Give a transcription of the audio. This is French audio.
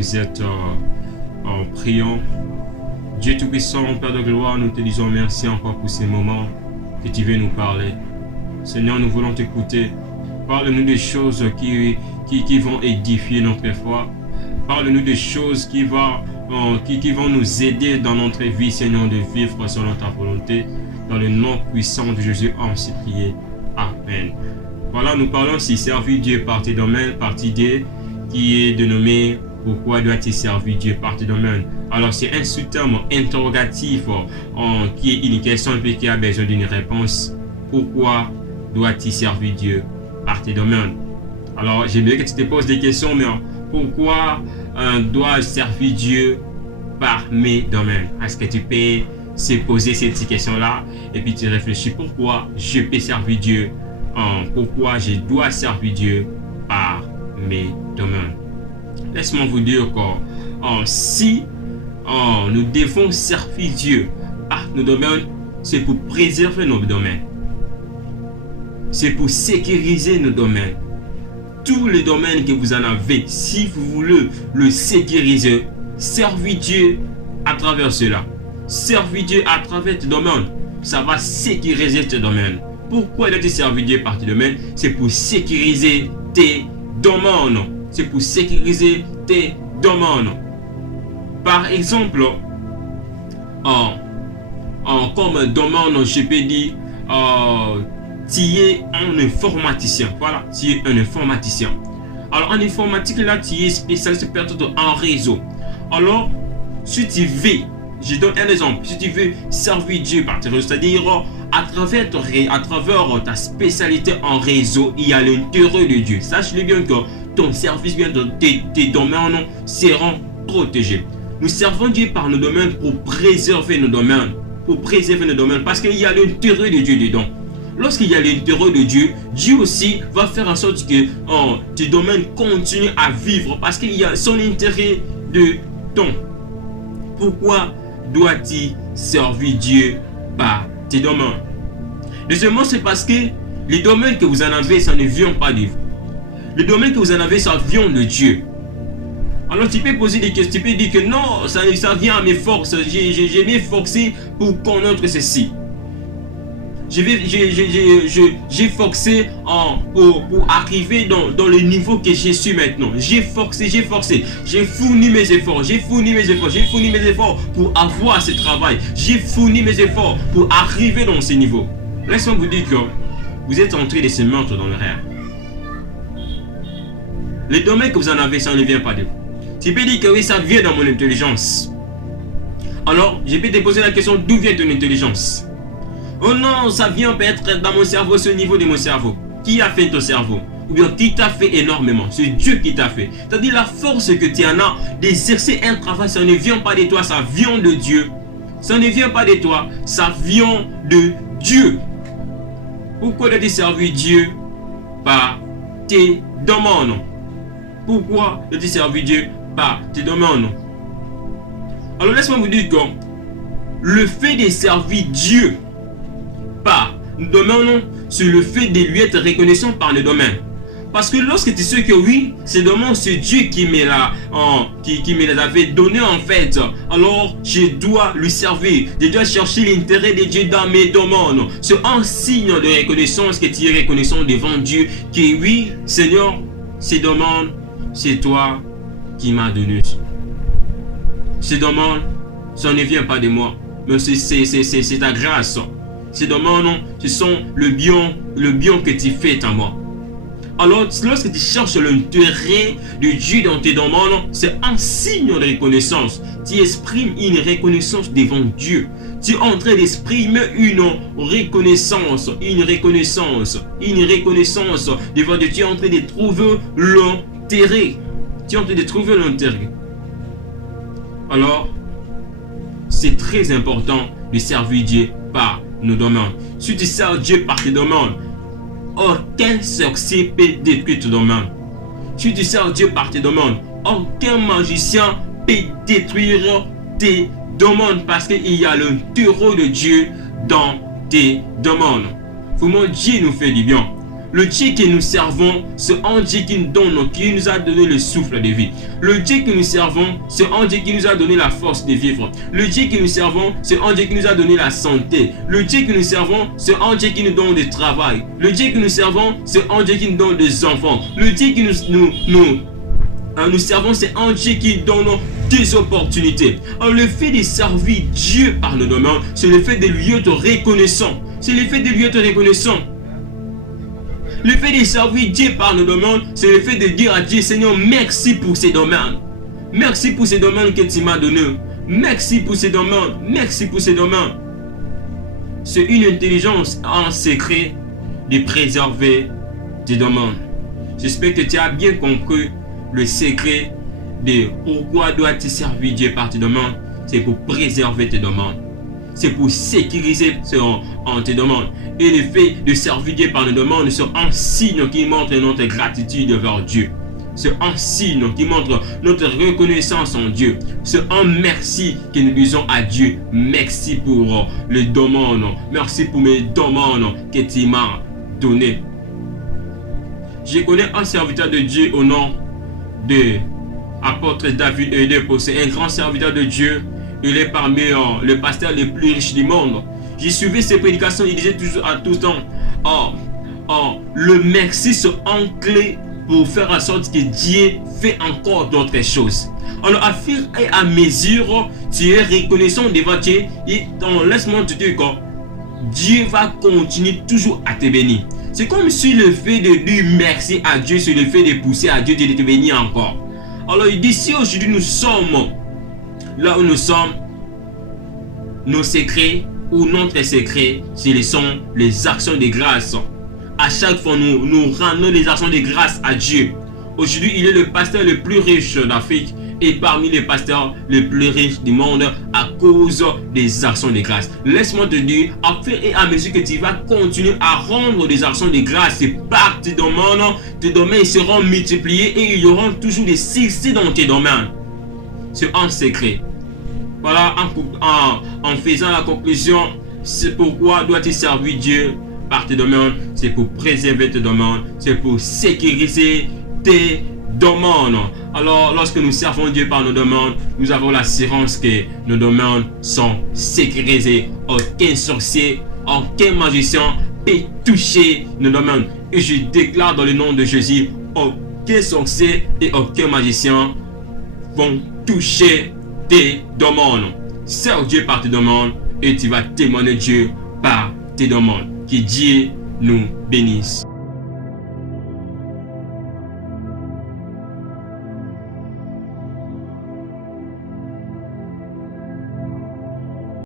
vous êtes en priant. Dieu Tout-Puissant, Père de gloire, nous te disons merci encore pour ces moments que tu veux nous parler. Seigneur, nous voulons t'écouter. Parle-nous des choses qui vont édifier notre foi. Parle-nous des choses qui vont nous aider dans notre vie, Seigneur, de vivre selon ta volonté. Dans le nom puissant de Jésus, on s'est prié. Amen. Voilà, nous parlons si servir Dieu par tes domaines, partie D, qui est dénommé pourquoi doit-il servir Dieu par tes domaines. Alors, c'est un sous-terme interrogatif qui est une question qui a besoin d'une réponse. Pourquoi doit-il servir Dieu par tes domaines? Alors, j'aimerais que tu te poses des questions, mais pourquoi dois-je servir Dieu par mes domaines? Est-ce que tu peux se poser cette question-là et puis tu réfléchis pourquoi je peux servir Dieu, pourquoi je dois servir Dieu par mes domaines? Laisse-moi vous dire que si nous devons servir Dieu par nos domaines, c'est pour préserver nos domaines. C'est pour sécuriser nos domaines. Tous les domaines que vous en avez, si vous voulez le sécuriser, servez Dieu à travers cela. Servez Dieu à travers tes domaines. Ça va sécuriser tes domaines. Pourquoi dois-tu servir Dieu par tes domaines? C'est pour sécuriser tes domaines. C'est pour sécuriser tes domaines. Par exemple, comme domaine, je peux dire, tu es un informaticien. Voilà, tu es un informaticien. Alors, en informatique, là, tu es spécialiste peut-être en réseau. Alors, si tu veux, je donne un exemple, si tu veux servir Dieu par tes réseaux, c'est-à-dire à travers ta spécialité en réseau, il y a l'intérêt de Dieu. Sache-le bien que ton service, bien tes domaines seront protégés. Nous servons Dieu par nos domaines pour préserver nos domaines. Pour préserver nos domaines, parce qu'il y a l'intérêt de Dieu dedans. Lorsqu'il y a l'intérêt de Dieu, Dieu aussi va faire en sorte que tes domaines continuent à vivre parce qu'il y a son intérêt dedans. Pourquoi doit-il servir Dieu par tes domaines? Deuxièmement, c'est parce que les domaines que vous en avez, ça ne vient pas de vous. Les domaines que vous en avez, ça vient de Dieu. Alors tu peux poser des questions, tu peux dire que non, ça vient à mes forces, j'ai m'efforcé pour connaître ceci. J'ai forcé pour arriver dans le niveau que je suis maintenant. J'ai forcé. J'ai fourni mes efforts pour avoir ce travail. J'ai fourni mes efforts pour arriver dans ce niveau. Laissez-moi vous dire que vous êtes en train de se mettre dans le rêve. Les domaines que vous en avez, ça ne vient pas de vous. Tu peux dire que oui, ça vient dans mon intelligence. Alors, je peux te poser la question, d'où vient ton intelligence? Oh non, ça vient peut-être dans mon cerveau, ce niveau de mon cerveau. Qui a fait ton cerveau? Ou bien qui t'a fait énormément? C'est Dieu qui t'a fait. C'est-à-dire la force que tu en as d'exercer un travail, ça ne vient pas de toi, ça vient de Dieu. Ça ne vient pas de toi, ça vient de Dieu. Pourquoi dois-tu servir Dieu par tes domaines? Pourquoi dois-tu servir Dieu par tes domaines? Alors laisse-moi vous dire que le fait de servir Dieu par nos domaines, c'est le fait de lui être reconnaissant par le domaine. Parce que lorsque tu sais que oui, ces domaines, c'est Dieu qui me les avait donnés en fait, alors je dois lui servir. Je dois chercher l'intérêt de Dieu dans mes domaines. C'est un signe de reconnaissance que tu es reconnaissant devant Dieu. Que oui, Seigneur, ces domaines, c'est toi qui m'as donné. Ces domaines, ça ne vient pas de moi, mais c'est ta grâce. Ces domaines, ce sont le bien que tu fais en moi. Alors, lorsque tu cherches l'intérêt de Dieu dans tes domaines, c'est un signe de reconnaissance. Tu exprimes une reconnaissance devant Dieu. Tu es en train d'exprimer une reconnaissance devant Dieu. Tu es en train de trouver l'intérêt. Alors, c'est très important de servir Dieu par nos domaines. Si tu sers Dieu par tes domaines, aucun sorcier peut détruire tes domaines. Si tu sers Dieu par tes domaines, aucun magicien peut détruire tes domaines parce qu'il y a l'intérêt de Dieu dans tes domaines. Vraiment, Dieu nous fait du bien. Le Dieu que nous servons, c'est un Dieu qui nous a donné le souffle de vie. Le Dieu que nous servons, c'est un Dieu qui nous a donné la force de vivre. Le Dieu que nous servons, c'est un Dieu qui nous a donné la santé. Le Dieu que nous servons, c'est un Dieu qui nous donne du travail. Le Dieu que nous servons, c'est un Dieu qui nous donne des enfants. Le Dieu que nous servons, c'est un Dieu qui donne des opportunités. Alors, le fait de servir Dieu par nos domaines, c'est le fait de lui être reconnaissant. C'est le fait de lui être reconnaissant. Le fait de servir Dieu par nos domaines, c'est le fait de dire à Dieu, Seigneur, merci pour ces domaines. Merci pour ces domaines que tu m'as donnés. Merci pour ces domaines. Merci pour ces domaines. C'est une intelligence en secret de préserver tes domaines. J'espère que tu as bien compris le secret de pourquoi dois-tu servir Dieu par tes domaines. C'est pour préserver tes domaines. C'est pour sécuriser tes demandes. Et le fait de servir Dieu par nos demandes, c'est un signe qui montre notre gratitude envers Dieu. C'est un signe qui montre notre reconnaissance en Dieu. C'est un merci que nous disons à Dieu. Merci pour les demandes. Merci pour mes demandes que tu m'as données. Je connais un serviteur de Dieu au nom de apôtre David Oyedepo. C'est un grand serviteur de Dieu. Il est parmi les pasteurs les plus riches du monde. J'ai suivi ses prédications. Il disait toujours à tout le temps, le merci c'est une clé pour faire en sorte que Dieu fait encore d'autres choses. Alors, à fur et à mesure, tu es reconnaissant devant Dieu. Et laisse-moi te dire que Dieu va continuer toujours à te bénir. C'est comme si le fait de dire merci à Dieu, c'est le fait de pousser à Dieu de te bénir encore. Alors, il dit, si aujourd'hui nous sommes là où nous sommes, nos secrets ou notre secret, ce sont les actions de grâce. À chaque fois, nous rendons les actions de grâce à Dieu. Aujourd'hui, il est le pasteur le plus riche d'Afrique et parmi les pasteurs les plus riches du monde à cause des actions de grâce. Laisse-moi te dire, à fur et à mesure que tu vas continuer à rendre des actions de grâce par tes domaines seront multipliés et il y aura toujours des succès dans tes domaines. C'est un secret. Voilà, en faisant la conclusion, c'est pourquoi dois-tu servir Dieu par tes domaines. C'est pour préserver tes domaines, c'est pour sécuriser tes domaines. Alors, lorsque nous servons Dieu par nos domaines, nous avons l'assurance que nos domaines sont sécurisés. Aucun sorcier, aucun magicien peut toucher nos domaines. Et je déclare dans le nom de Jésus, aucun sorcier et aucun magicien vont toucher tes demandes. Sers Dieu par tes demandes et tu vas témoigner Dieu par tes demandes. Que Dieu nous bénisse.